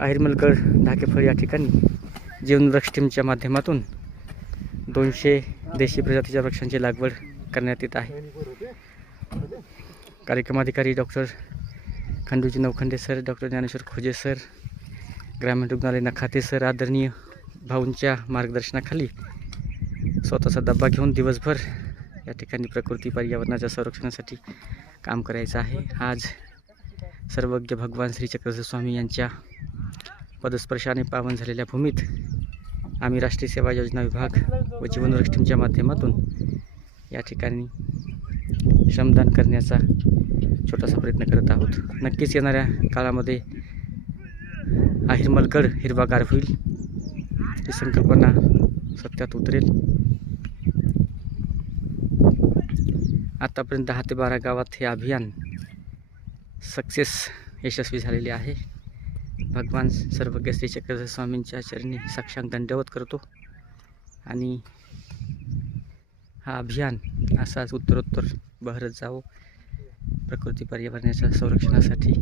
आहिरमलगड ढाकेफळ या ठिकाणी जीवनवृक्ष टीमच्या माध्यमातून 200 देशी प्रजातीच्या वृक्षांची लागवड करण्यात येत आहे। कार्यक्रमाधिकारी डॉक्टर खंडूजी नवखंडे सर, डॉक्टर ज्ञानेश्वर खोजे सर, ग्रामीण रुग्णालय नखाते सर आदरणीय भाऊंच्या मार्गदर्शनाखाली स्वतःचा डब्बा घेऊन दिवसभर या ठिकाणी प्रकृती पर्यावरणाच्या संरक्षणासाठी काम करायचं आहे। आज सर्वज्ञ भगवान श्री चक्रधर स्वामी यांच्या पदस्पर्शाने पावन झालेल्या भूमीत आम्ही राष्ट्रीय सेवा योजना विभाग व जीवनवृक्ष टीमच्या माध्यमातून या ठिकाणी श्रमदान करण्याचा छोटासा प्रयत्न करत आहोत। नक्कीच येणाऱ्या काळामध्ये आहिरमलगड हिरवागार होईल, ही संकल्पना सत्यात उतरेल। आतापर्यंत 10 ते 12 गावात हे अभियान यशस्वी झालेले आहे। भगवान सर्वज्ञ श्री चक्रधर स्वामींच्या चरणी साक्षांग दंडवत करतो आणि हा अभियान असाच उत्तरोत्तर बहरत जावो प्रकृती पर्यावरणाच्या संरक्षणासाठी।